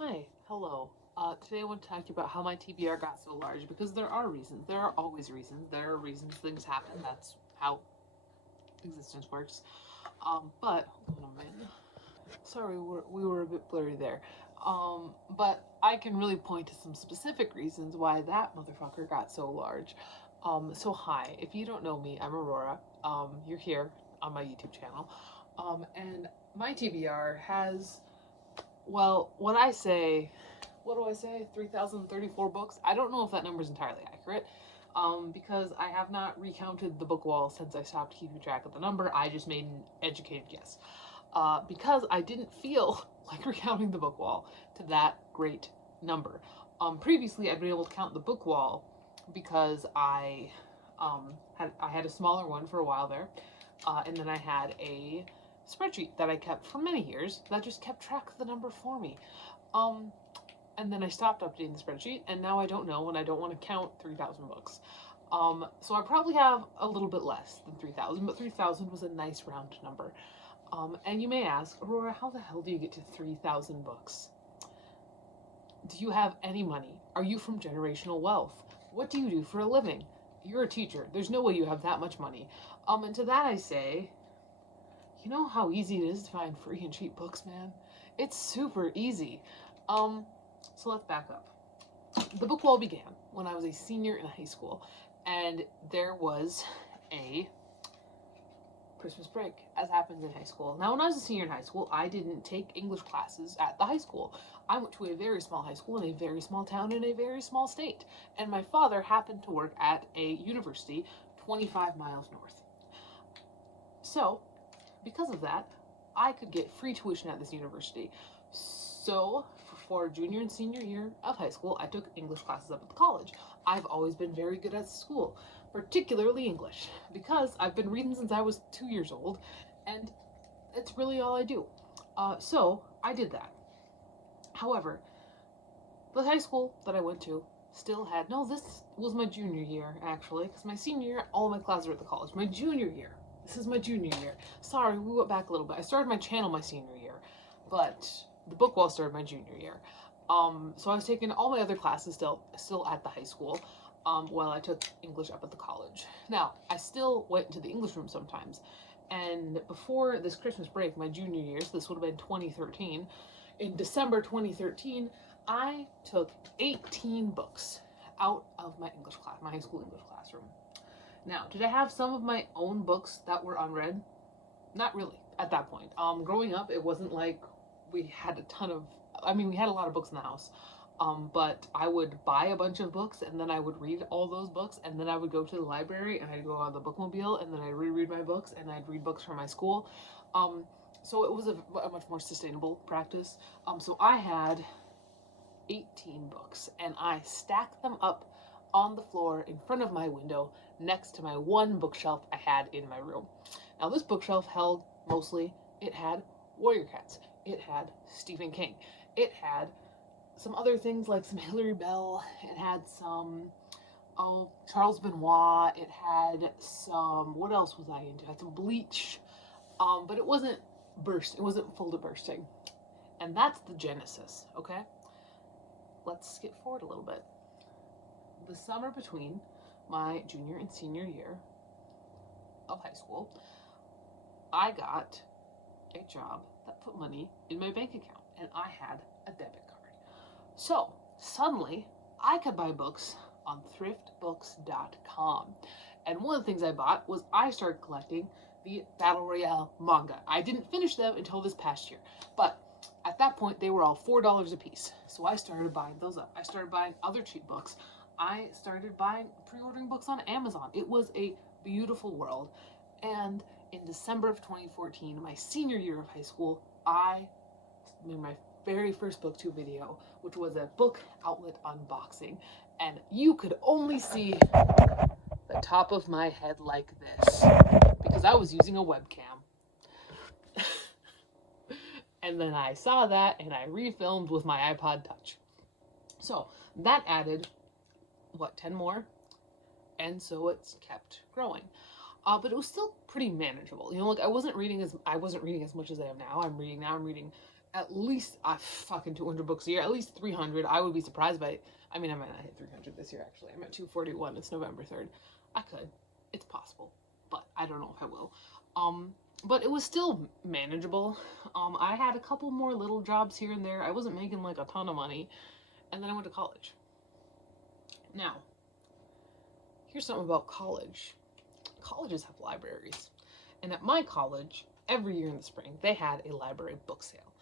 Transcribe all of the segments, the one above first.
Hi, hello. Today I want to talk to you about how my TBR got so large because there are reasons. There are always reasons. There are reasons things happen. That's how existence works. But hold on a minute. Sorry, we were a bit blurry there. But I can really point to some specific reasons why that motherfucker got so large. So hi, if you don't know me, I'm Aurora. You're here on my YouTube channel. And my TBR has, well, what do I say? 3,034 books. I don't know if that number is entirely accurate, because I have not recounted the book wall since I stopped keeping track of the number. I just made an educated guess. Because I didn't feel like recounting the book wall to that great number. Previously, I'd been able to count the book wall because I had a smaller one for a while there, and then I had a spreadsheet that I kept for many years that just kept track of the number for me. Um, and then I stopped updating the spreadsheet, and now I don't know, and I don't want to count 3,000 books. So I probably have a little bit less than 3,000, but 3,000 was a nice round number. And you may ask, Aurora, how the hell do you get to 3,000 books? Do you have any money? Are you from generational wealth? What do you do for a living? You're a teacher. There's no way you have that much money. And to that I say, you know how easy it is to find free and cheap books, man? It's super easy. Um, so let's back up. The book wall began when I was a senior in high school, and there was a Christmas break, as happens in high school. Now, when I was a senior in high school, I didn't take English classes at the high school. I went to a very small high school in a very small town in a very small state, and my father happened to work at a university 25 miles north. So, because of that, I could get free tuition at this university. So, for junior and senior year of high school, I took English classes up at the college. I've always been very good at school, particularly English, because I've been reading since I was 2 years old, and it's really all I do. So, I did that. However, the high school that I went to still had, no, this was my junior year, actually, because my senior year, all my classes were at the college. My junior year, this is my junior year. Sorry, we went back a little bit. I started my channel my senior year, but the book wall started my junior year. So I was taking all my other classes still at the high school, while I took English up at the college. Now, I still went into the English room sometimes, and before this Christmas break, my junior year, so this would have been 2013, in December 2013, I took 18 books out of my English class, my high school English classroom. Now, did I have some of my own books that were unread? Not really at that point. Growing up, it wasn't like we had a ton of. I mean, we had a lot of books in the house, but I would buy a bunch of books and then I would read all those books, and then I would go to the library and I'd go on the bookmobile and then I'd reread my books and I'd read books from my school. Um, so it was a much more sustainable practice. So I had 18 books, and I stacked them up on the floor in front of my window next to my one bookshelf I had in my room. Now, this bookshelf held mostly, it had Warrior Cats, it had Stephen King, it had some other things like some Hilary Bell, it had some, Charles Benoit, it had some, what else was I into? It had some Bleach, but it wasn't it wasn't full to bursting. And that's the genesis, okay? Let's skip forward a little bit. The summer between my junior and senior year of high school, I got a job that put money in my bank account, and I had a debit card. So suddenly, I could buy books on thriftbooks.com. And one of the things I bought was I started collecting the Battle Royale manga. I didn't finish them until this past year, but at that point they were all $4 a piece. So I started buying those up. I started buying other cheap books. I started pre-ordering books on Amazon. It was a beautiful world. And in December of 2014, my senior year of high school, I made my very first booktube video, which was a book outlet unboxing. And you could only see the top of my head like this because I was using a webcam. And then I saw that and I refilmed with my iPod Touch. So that added, 10 more? And so it's kept growing. But it was still pretty manageable. Like I wasn't reading as much as I am now. I'm reading at least fucking 200 books a year, at least 300. I would be surprised by, I mean, I might not hit 300 this year, actually. I'm at 241. It's November 3rd. I could. It's possible, but I don't know if I will. But it was still manageable. I had a couple more little jobs here and there. I wasn't making like a ton of money. And then I went to college. Now, here's something about college. Colleges have libraries. And at my college, every year in the spring, they had a library book sale.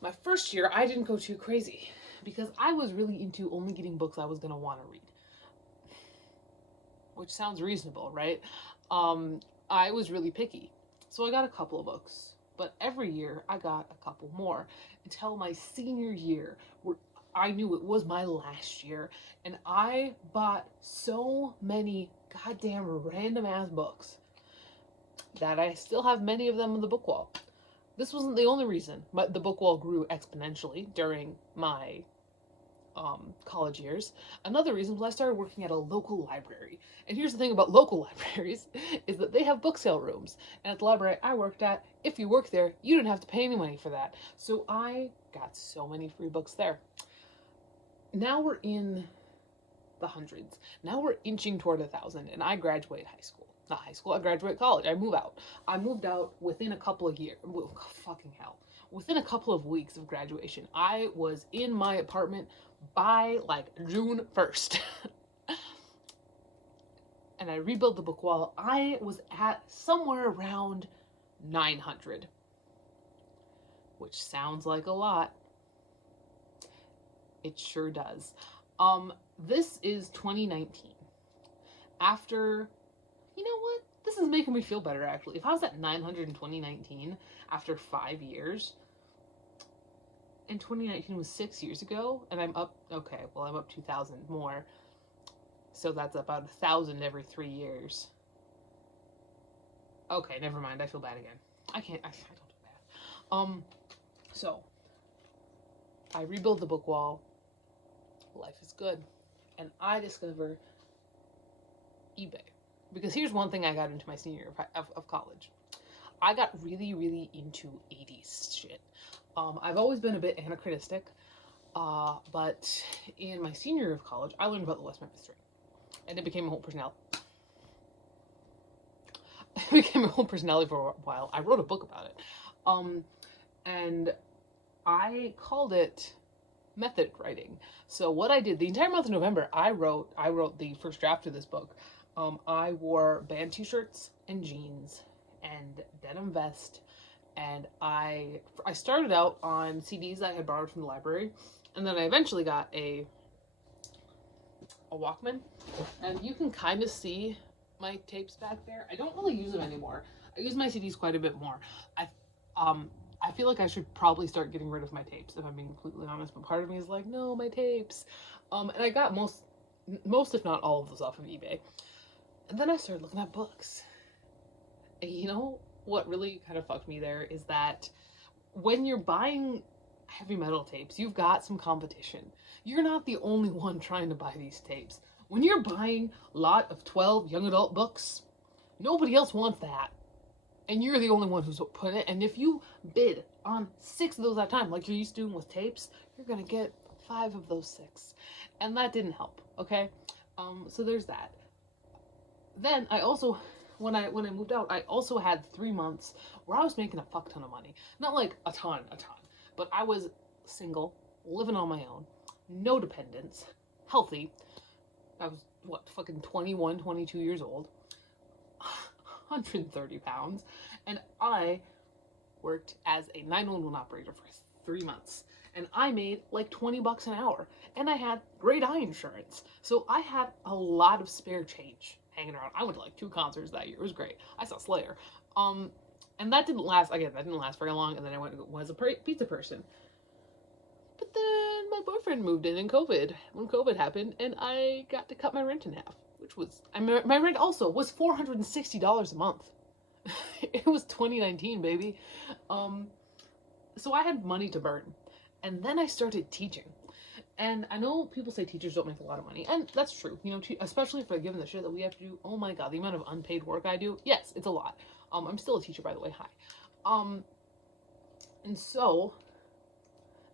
My first year, I didn't go too crazy because I was really into only getting books I was going to want to read. Which sounds reasonable, right? I was really picky. So I got a couple of books. But every year, I got a couple more until my senior year, where I knew it was my last year. And I bought so many goddamn random ass books that I still have many of them on the book wall. This wasn't the only reason, but the book wall grew exponentially during my college years. Another reason was I started working at a local library. And here's the thing about local libraries, is that they have book sale rooms. And at the library I worked at, if you work there, you didn't have to pay any money for that. So I got so many free books there. Now we're in the hundreds. Now we're inching toward 1,000, and I graduate high school. Not high school, I graduate college. I move out. I moved out within a couple of years. Fucking hell. Within a couple of weeks of graduation, I was in my apartment by like June 1st. And I rebuilt the book wall. I was at somewhere around 900. Which sounds like a lot. It sure does. This is 2019. After, you know what? This is making me feel better, actually. If I was at 900 in 2019, after 5 years, and 2019 was 6 years ago, and I'm up, okay, well, I'm up 2,000 more. So that's about 1,000 every 3 years. Okay, never mind. I feel bad again. I don't do bad. So, I rebuild the book wall. Life is good. And I discover eBay. Because here's one thing I got into my senior year of college. I got really, really into 80s shit. I've always been a bit anachronistic, but in my senior year of college, I learned about the West Memphis 3. And it became a whole personality. It became a whole personality for a while. I wrote a book about it. And I called it method writing. So what I did, the entire month of November, I wrote the first draft of this book. I wore band t-shirts and jeans and denim vest, and I started out on CDs I had borrowed from the library, and then I eventually got a Walkman, and you can kind of see my tapes back there. I don't really use them anymore. I use my CDs quite a bit more. I feel like I should probably start getting rid of my tapes, if I'm being completely honest, but part of me is like, no, my tapes. And I got most if not all of those off of eBay. And then I started looking at books. And you know what really kind of fucked me there is that when you're buying heavy metal tapes, you've got some competition. You're not the only one trying to buy these tapes. When you're buying a lot of 12 young adult books, nobody else wants that. And you're the only one who's put it. And if you bid on 6 of those at a time, like you're used to doing with tapes, you're going to get 5 of those 6. And that didn't help, okay? So there's that. Then I also, when I moved out, I also had 3 months where I was making a fuck ton of money. Not like a ton, but I was single, living on my own, no dependents, healthy. I was, fucking 21, 22 years old, 130 pounds, and I worked as a 911 operator for 3 months. And I made like $20 an hour, and I had great eye insurance. So I had a lot of spare change hanging around. I went to like 2 concerts that year. It was great. I saw Slayer. And that didn't last very long, and then I was a pizza person. But then my boyfriend moved in when COVID happened, and I got to cut my rent in half, which was, my rent also was $460 a month. It was 2019, baby. So I had money to burn. And then I started teaching. And I know people say teachers don't make a lot of money, and that's true. You know, especially for given the shit that we have to do. Oh my god, the amount of unpaid work I do. Yes, it's a lot. I'm still a teacher, by the way. Hi. And so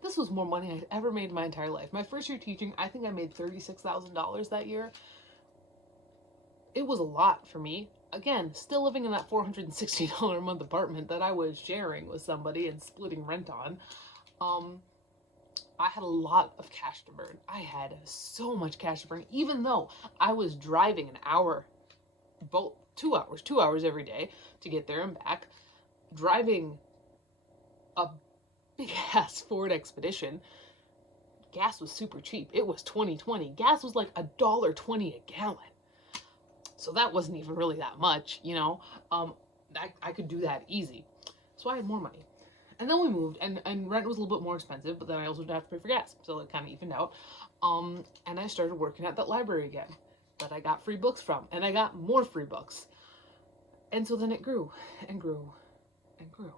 This was more money I'd ever made in my entire life. My first year teaching, I think I made $36,000 that year. It was a lot for me. Again, still living in that $460 a month apartment that I was sharing with somebody and splitting rent on. I had a lot of cash to burn. I had so much cash to burn, even though I was driving an hour, both 2 hours every day to get there and back, driving a big ass Ford Expedition. Gas was super cheap. It was 2020. Gas was like $1.20 a gallon. So that wasn't even really that much, you know. I could do that easy. So I had more money. And then we moved, and rent was a little bit more expensive, but then I also didn't have to pay for gas, so it kind of evened out. And I started working at that library again, that I got free books from, and I got more free books. And so then it grew, and grew, and grew.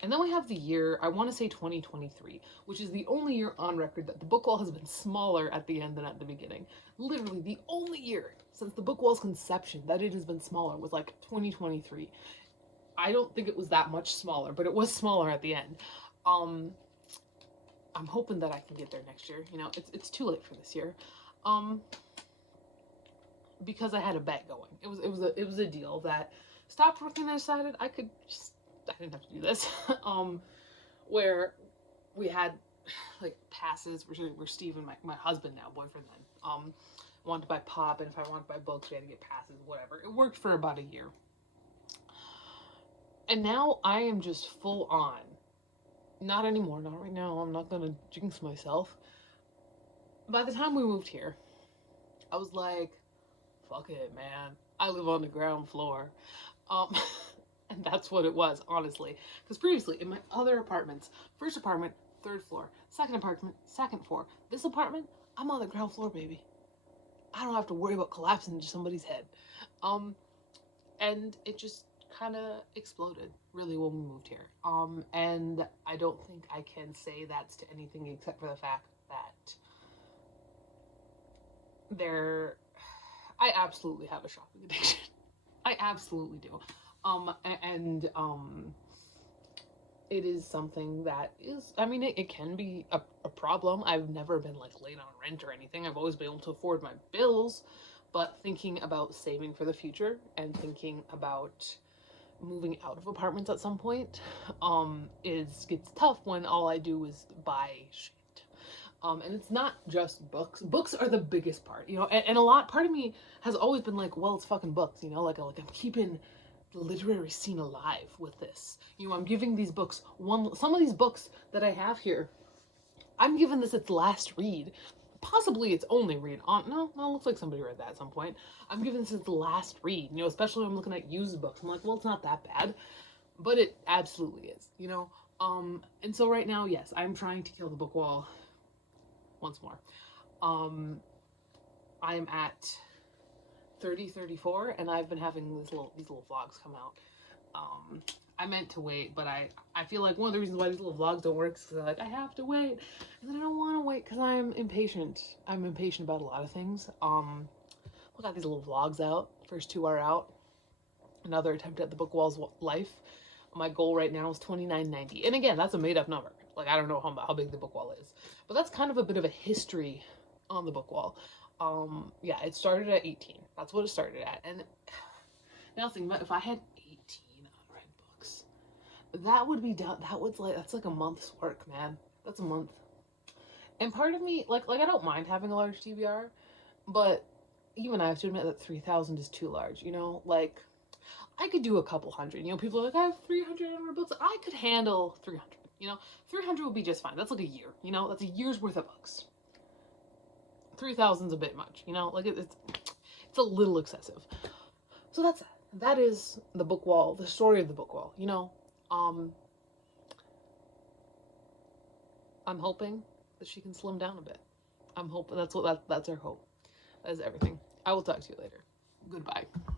And then we have the year, I want to say 2023, which is the only year on record that the book wall has been smaller at the end than at the beginning. Literally the only year since the book wall's conception that it has been smaller was like 2023. I don't think it was that much smaller, but it was smaller at the end. I'm hoping that I can get there next year. You know, it's too late for this year, because I had a bet going. It was a deal that stopped working. I decided I didn't have to do this. Where we had like passes. Where Steve and my husband now, boyfriend then, wanted to buy pop, and if I wanted to buy books, we had to get passes, whatever. It worked for about a year. And now I am just full on. Not anymore, not right now. I'm not gonna jinx myself. By the time we moved here, I was like, fuck it, man. I live on the ground floor. And that's what it was, honestly. Because previously, in my other apartments, first apartment, third floor, second apartment, second floor. This apartment, I'm on the ground floor, baby. I don't have to worry about collapsing into somebody's head. And it just kind of exploded really when we moved here. And I don't think I can say that's to anything except for the fact that I absolutely have a shopping addiction. I absolutely do. It is something that is, I mean, it can be a problem. I've never been like late on rent or anything. I've always been able to afford my bills, but thinking about saving for the future and thinking about moving out of apartments at some point, gets tough when all I do is buy shit. And it's not just books. Books are the biggest part, you know, and part of me has always been like, well, it's fucking books, you know, like I'm keeping the literary scene alive with this. You know, I'm giving these books some of these books that I have here, I'm giving this its last read. Possibly its only read. No, it looks like somebody read that at some point. I'm giving this its last read, you know, especially when I'm looking at used books. I'm like, well, it's not that bad. But it absolutely is, you know. And so right now, yes, I'm trying to kill the book wall once more. I am at 34, and I've been having these little vlogs come out. I meant to wait, but I feel like one of the reasons why these little vlogs don't work is because like I have to wait, and then I don't want to wait because I'm impatient. I'm impatient about a lot of things. We got these little vlogs out. First 2 are out. Another attempt at the book wall's life. My goal right now is $29.90, and again, that's a made up number. Like I don't know how big the book wall is, but that's kind of a bit of a history on the book wall. Yeah, it started at 18. That's what it started at, and now think about if I had 18 unread books, that would be done. That's like a month's work, man. That's a month. And part of me, like I don't mind having a large TBR, but even I have to admit that 3,000 is too large. You know, like I could do a couple hundred. You know, people are like, I have 300 unread books. I could handle 300. You know, 300 would be just fine. That's like a year. You know, that's a year's worth of books. 3,000's a bit much. You know, like it's a little excessive. So that is the book wall, the story of the book wall. You know, I'm hoping that she can slim down a bit. I'm hoping that's our hope. That is everything. I will talk to you later. Goodbye.